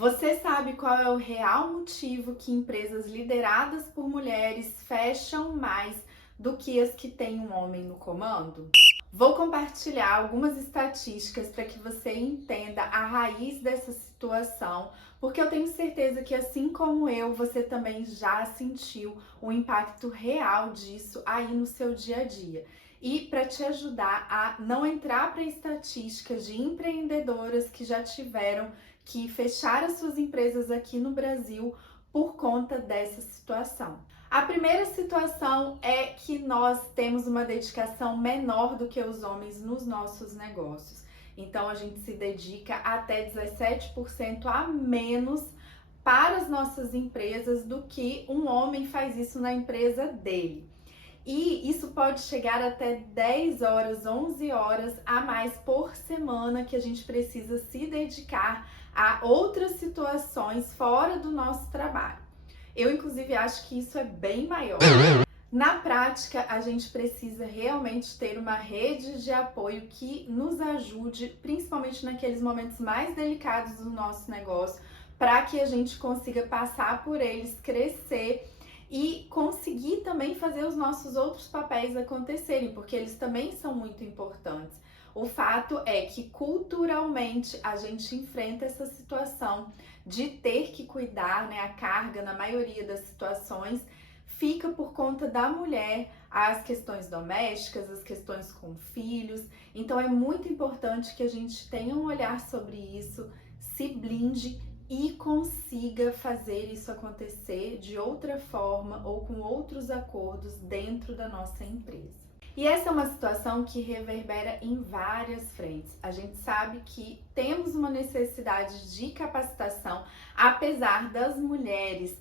Você sabe qual é o real motivo que empresas lideradas por mulheres fecham mais do que as que têm um homem no comando? Vou compartilhar algumas estatísticas para que você entenda a raiz dessa situação, porque eu tenho certeza que, assim como eu, você também já sentiu o impacto real disso aí no seu dia a dia. E para te ajudar a não entrar para estatísticas de empreendedoras que já tiveram que fechar as suas empresas aqui no Brasil por conta dessa situação. A primeira situação é que nós temos uma dedicação menor do que os homens nos nossos negócios. Então a gente se dedica até 17% a menos para as nossas empresas do que um homem faz isso na empresa dele. E isso pode chegar até 10 horas, 11 horas a mais por semana que a gente precisa se dedicar a outras situações fora do nosso trabalho. Eu, inclusive, acho que isso é bem maior. Na prática, a gente precisa realmente ter uma rede de apoio que nos ajude, principalmente naqueles momentos mais delicados do nosso negócio, para que a gente consiga passar por eles, crescer e conseguir também fazer os nossos outros papéis acontecerem, porque eles também são muito importantes. O fato é que culturalmente a gente enfrenta essa situação de ter que cuidar, né? A carga, na maioria das situações, fica por conta da mulher, as questões domésticas, as questões com filhos. Então é muito importante que a gente tenha um olhar sobre isso, se blinde e consiga fazer isso acontecer de outra forma ou com outros acordos dentro da nossa empresa. E essa é uma situação que reverbera em várias frentes. A gente sabe que temos uma necessidade de capacitação, apesar das mulheres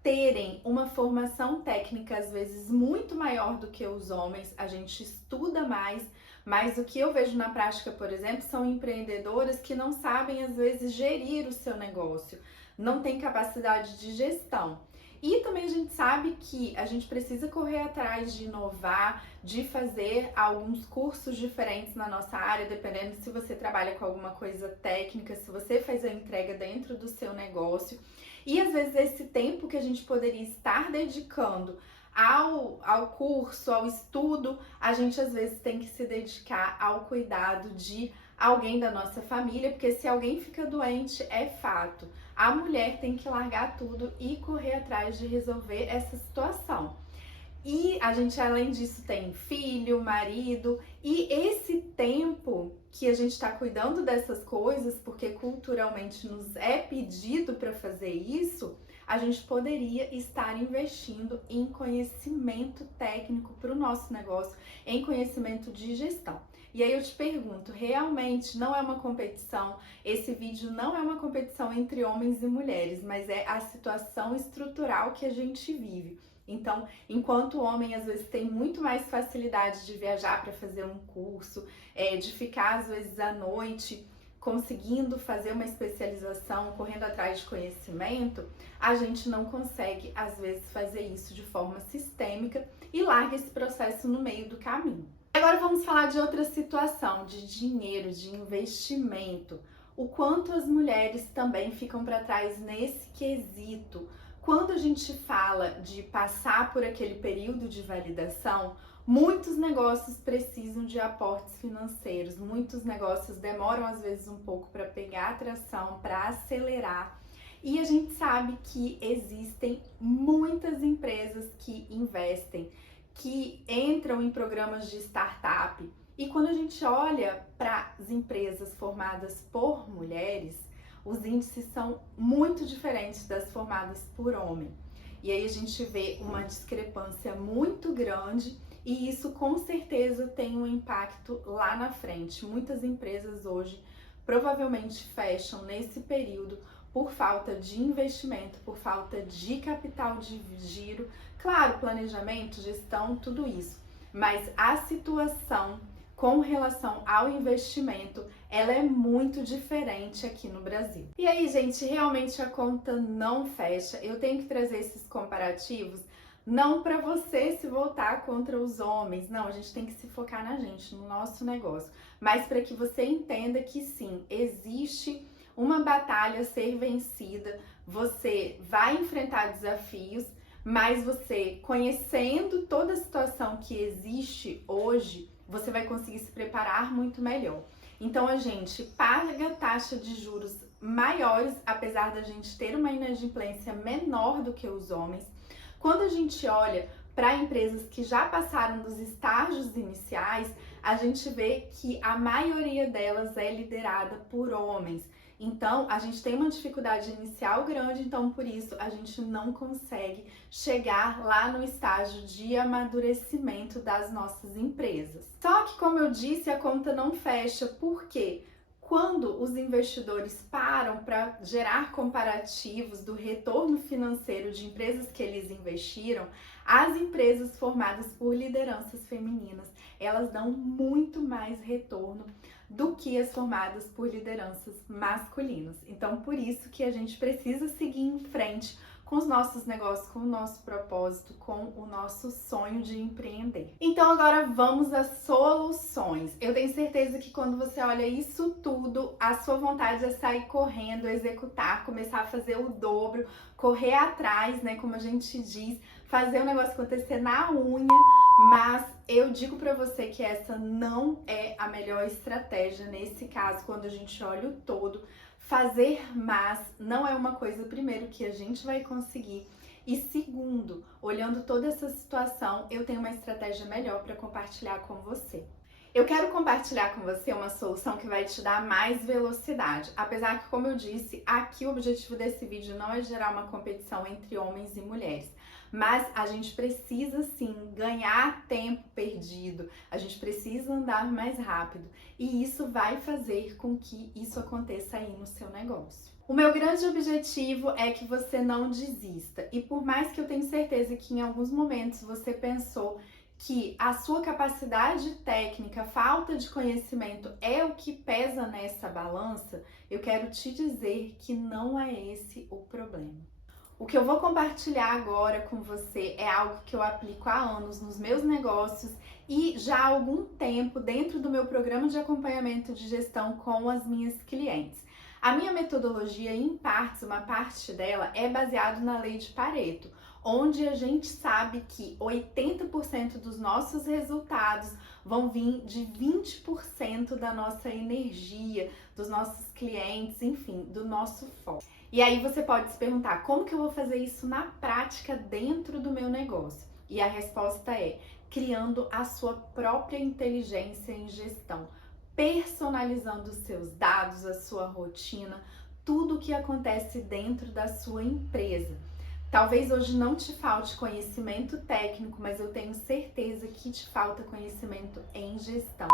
terem uma formação técnica às vezes muito maior do que os homens, a gente estuda mais, mas o que eu vejo na prática, por exemplo, são empreendedoras que não sabem às vezes gerir o seu negócio, não têm capacidade de gestão. E também a gente sabe que a gente precisa correr atrás de inovar, de fazer alguns cursos diferentes na nossa área, dependendo se você trabalha com alguma coisa técnica, se você faz a entrega dentro do seu negócio. E às vezes esse tempo que a gente poderia estar dedicando ao curso, ao estudo, a gente às vezes tem que se dedicar ao cuidado de alguém da nossa família, porque se alguém fica doente, é fato. A mulher tem que largar tudo e correr atrás de resolver essa situação. E a gente, além disso, tem filho, marido, e esse tempo que a gente está cuidando dessas coisas, porque culturalmente nos é pedido para fazer isso, a gente poderia estar investindo em conhecimento técnico para o nosso negócio, em conhecimento de gestão. E aí eu te pergunto, realmente não é uma competição, esse vídeo não é uma competição entre homens e mulheres, mas é a situação estrutural que a gente vive. Então, enquanto o homem às vezes tem muito mais facilidade de viajar para fazer um curso, de ficar às vezes à noite conseguindo fazer uma especialização, correndo atrás de conhecimento, a gente não consegue às vezes fazer isso de forma sistêmica e larga esse processo no meio do caminho. Agora vamos falar de outra situação, de dinheiro, de investimento. O quanto as mulheres também ficam para trás nesse quesito. Quando a gente fala de passar por aquele período de validação, muitos negócios precisam de aportes financeiros, muitos negócios demoram às vezes um pouco para pegar atração, para acelerar. E a gente sabe que existem muitas empresas que investem, que entram em programas de startup. E quando a gente olha para as empresas formadas por mulheres, os índices são muito diferentes das formadas por homem. E aí a gente vê uma discrepância muito grande e isso com certeza tem um impacto lá na frente. Muitas empresas hoje provavelmente fecham nesse período por falta de investimento, por falta de capital de giro, claro, planejamento, gestão, tudo isso. Mas a situação com relação ao investimento, ela é muito diferente aqui no Brasil. E aí, gente, realmente a conta não fecha. Eu tenho que trazer esses comparativos não para você se voltar contra os homens, não, a gente tem que se focar na gente, no nosso negócio, mas para que você entenda que sim, existe uma batalha a ser vencida, você vai enfrentar desafios, mas você, conhecendo toda a situação que existe hoje, você vai conseguir se preparar muito melhor. Então a gente paga taxa de juros maiores, apesar da gente ter uma inadimplência menor do que os homens. Quando a gente olha para empresas que já passaram dos estágios iniciais, a gente vê que a maioria delas é liderada por homens. Então, a gente tem uma dificuldade inicial grande, então por isso a gente não consegue chegar lá no estágio de amadurecimento das nossas empresas. Só que, como eu disse, a conta não fecha, porque quando os investidores param para gerar comparativos do retorno financeiro de empresas que eles investiram, as empresas formadas por lideranças femininas, elas dão muito mais retorno do que as formadas por lideranças masculinas. Então, por isso que a gente precisa seguir em frente com os nossos negócios, com o nosso propósito, com o nosso sonho de empreender. Então, agora vamos às soluções. Eu tenho certeza que quando você olha isso tudo, a sua vontade é sair correndo, executar, começar a fazer o dobro, correr atrás, né, como a gente diz, fazer o negócio acontecer na unha, mas eu digo pra você que essa não é a melhor estratégia nesse caso, quando a gente olha o todo. Fazer mais não é uma coisa, primeiro, que a gente vai conseguir, e segundo, olhando toda essa situação, eu tenho uma estratégia melhor para compartilhar com você. Eu quero compartilhar com você uma solução que vai te dar mais velocidade. Apesar que, como eu disse, aqui o objetivo desse vídeo não é gerar uma competição entre homens e mulheres. Mas a gente precisa sim ganhar tempo perdido, a gente precisa andar mais rápido. E isso vai fazer com que isso aconteça aí no seu negócio. O meu grande objetivo é que você não desista. E por mais que eu tenha certeza que em alguns momentos você pensou que a sua capacidade técnica, falta de conhecimento é o que pesa nessa balança, eu quero te dizer que não é esse o problema. O que eu vou compartilhar agora com você é algo que eu aplico há anos nos meus negócios e já há algum tempo dentro do meu programa de acompanhamento de gestão com as minhas clientes. A minha metodologia, em partes, uma parte dela é baseada na lei de Pareto, onde a gente sabe que 80% dos nossos resultados vão vir de 20% da nossa energia, dos nossos clientes, enfim, do nosso foco. E aí você pode se perguntar, como que eu vou fazer isso na prática dentro do meu negócio? E a resposta é criando a sua própria inteligência em gestão, personalizando os seus dados, a sua rotina, tudo o que acontece dentro da sua empresa. Talvez hoje não te falte conhecimento técnico, mas eu tenho certeza que te falta conhecimento em gestão.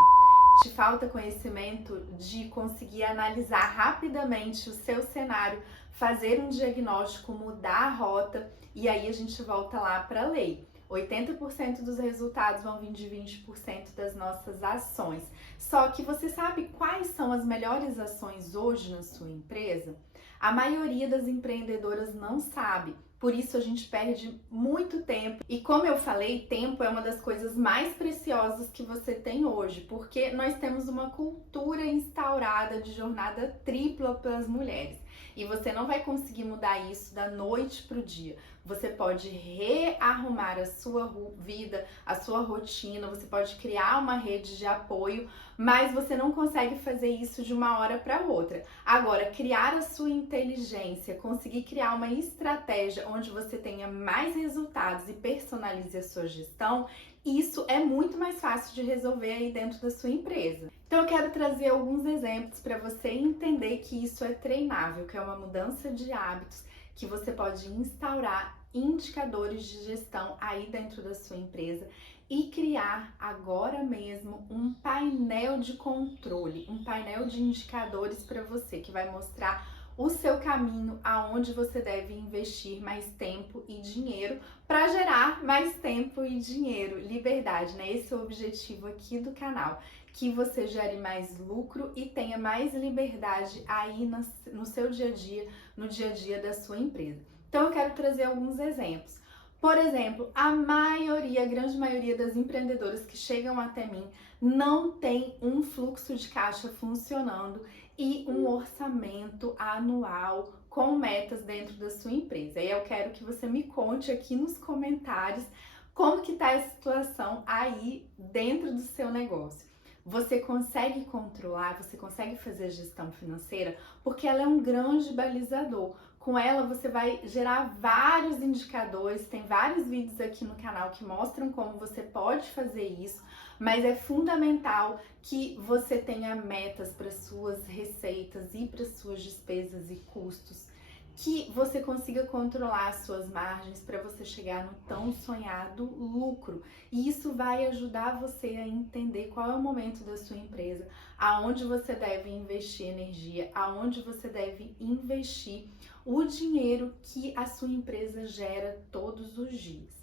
Te falta conhecimento de conseguir analisar rapidamente o seu cenário, fazer um diagnóstico, mudar a rota, e aí a gente volta lá para a lei. 80% dos resultados vão vir de 20% das nossas ações. Só que você sabe quais são as melhores ações hoje na sua empresa? A maioria das empreendedoras não sabe. Por isso a gente perde muito tempo. E como eu falei, tempo é uma das coisas mais preciosas que você tem hoje, porque nós temos uma cultura instaurada de jornada tripla para as mulheres. E você não vai conseguir mudar isso da noite para o dia. Você pode rearrumar a sua vida, a sua rotina, você pode criar uma rede de apoio, mas você não consegue fazer isso de uma hora para outra. Agora, criar a sua inteligência, conseguir criar uma estratégia onde você tenha mais resultados e personalize a sua gestão, isso é muito mais fácil de resolver aí dentro da sua empresa. Então eu quero trazer alguns exemplos para você entender que isso é treinável, que é uma mudança de hábitos, que você pode instaurar indicadores de gestão aí dentro da sua empresa e criar agora mesmo um painel de controle, um painel de indicadores para você, que vai mostrar o seu caminho, aonde você deve investir mais tempo e dinheiro para gerar mais tempo e dinheiro, liberdade, né? Esse é o objetivo aqui do canal, que você gere mais lucro e tenha mais liberdade aí no seu dia a dia, no dia a dia da sua empresa. Então eu quero trazer alguns exemplos. Por exemplo, a grande maioria das empreendedoras que chegam até mim não tem um fluxo de caixa funcionando e um orçamento anual com metas dentro da sua empresa. E eu quero que você me conte aqui nos comentários como que tá essa situação aí dentro do seu negócio. Você consegue controlar, você consegue fazer gestão financeira, porque ela é um grande balizador. Com ela você vai gerar vários indicadores, tem vários vídeos aqui no canal que mostram como você pode fazer isso, mas é fundamental que você tenha metas para suas receitas e para suas despesas e custos, que você consiga controlar as suas margens para você chegar no tão sonhado lucro. E isso vai ajudar você a entender qual é o momento da sua empresa, aonde você deve investir energia, aonde você deve investir o dinheiro que a sua empresa gera todos os dias.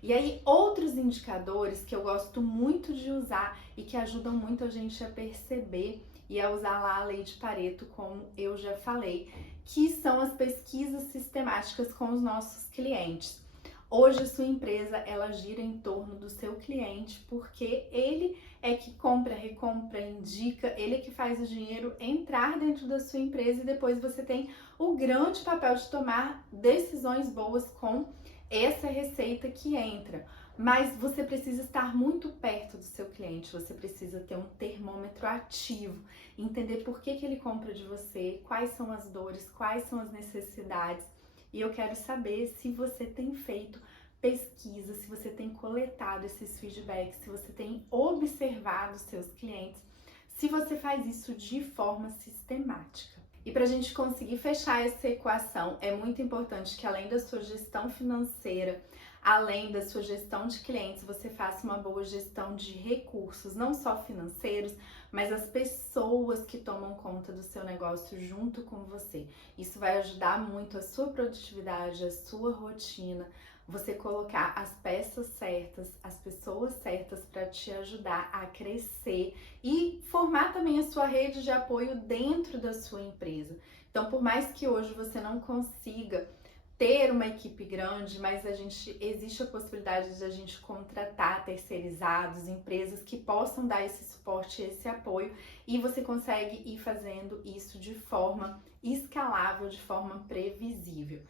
E aí, outros indicadores que eu gosto muito de usar e que ajudam muito a gente a perceber e a usar lá a lei de Pareto, como eu já falei, que são as pesquisas sistemáticas com os nossos clientes. Hoje a sua empresa, ela gira em torno do seu cliente, porque ele é que compra, recompra, indica, ele é que faz o dinheiro entrar dentro da sua empresa e depois você tem o grande papel de tomar decisões boas com essa receita que entra. Mas você precisa estar muito perto do seu cliente, você precisa ter um termômetro ativo, entender por que ele compra de você, quais são as dores, quais são as necessidades. E eu quero saber se você tem feito pesquisa, se você tem coletado esses feedbacks, se você tem observado os seus clientes, se você faz isso de forma sistemática. E para a gente conseguir fechar essa equação, é muito importante que além da sua gestão financeira, além da sua gestão de clientes, você faça uma boa gestão de recursos, não só financeiros, mas as pessoas que tomam conta do seu negócio junto com você. Isso vai ajudar muito a sua produtividade, a sua rotina, você colocar as peças certas, as pessoas certas para te ajudar a crescer e formar também a sua rede de apoio dentro da sua empresa. Então, por mais que hoje você não consiga ter uma equipe grande, mas existe a possibilidade de a gente contratar terceirizados, empresas que possam dar esse suporte, esse apoio, e você consegue ir fazendo isso de forma escalável, de forma previsível.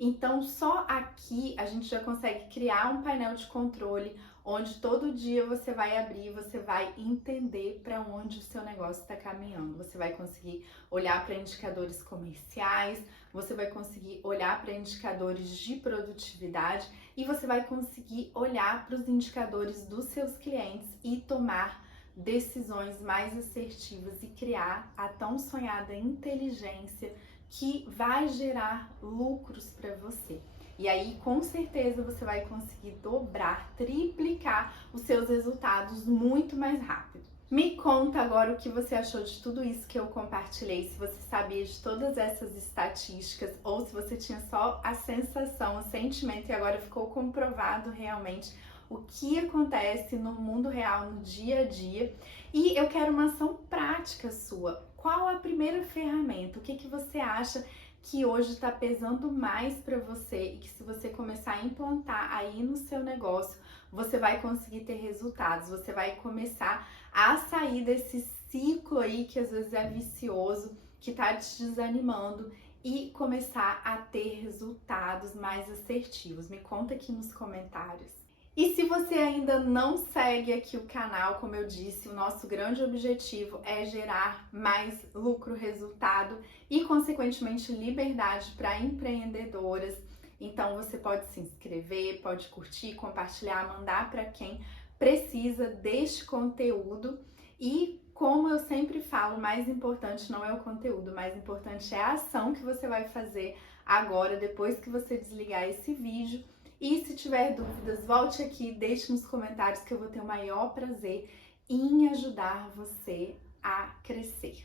Então, só aqui a gente já consegue criar um painel de controle onde todo dia você vai abrir, você vai entender para onde o seu negócio está caminhando. Você vai conseguir olhar para indicadores comerciais, você vai conseguir olhar para indicadores de produtividade e você vai conseguir olhar para os indicadores dos seus clientes e tomar decisões mais assertivas e criar a tão sonhada inteligência que vai gerar lucros para você. E aí, com certeza, você vai conseguir dobrar, triplicar os seus resultados muito mais rápido. Me conta agora o que você achou de tudo isso que eu compartilhei, se você sabia de todas essas estatísticas ou se você tinha só a sensação, o sentimento e agora ficou comprovado realmente o que acontece no mundo real, no dia a dia. E eu quero uma ação prática sua. Qual a primeira ferramenta? O que você acha que hoje está pesando mais para você e que se você começar a implantar aí no seu negócio, você vai conseguir ter resultados, você vai começar a sair desse ciclo aí que às vezes é vicioso, que tá te desanimando e começar a ter resultados mais assertivos. Me conta aqui nos comentários. E se você ainda não segue aqui o canal, como eu disse, o nosso grande objetivo é gerar mais lucro, resultado e, consequentemente, liberdade para empreendedoras. Então, você pode se inscrever, pode curtir, compartilhar, mandar para quem precisa deste conteúdo. E, como eu sempre falo, o mais importante não é o conteúdo, o mais importante é a ação que você vai fazer agora, depois que você desligar esse vídeo. E se tiver dúvidas, volte aqui, deixe nos comentários que eu vou ter o maior prazer em ajudar você a crescer.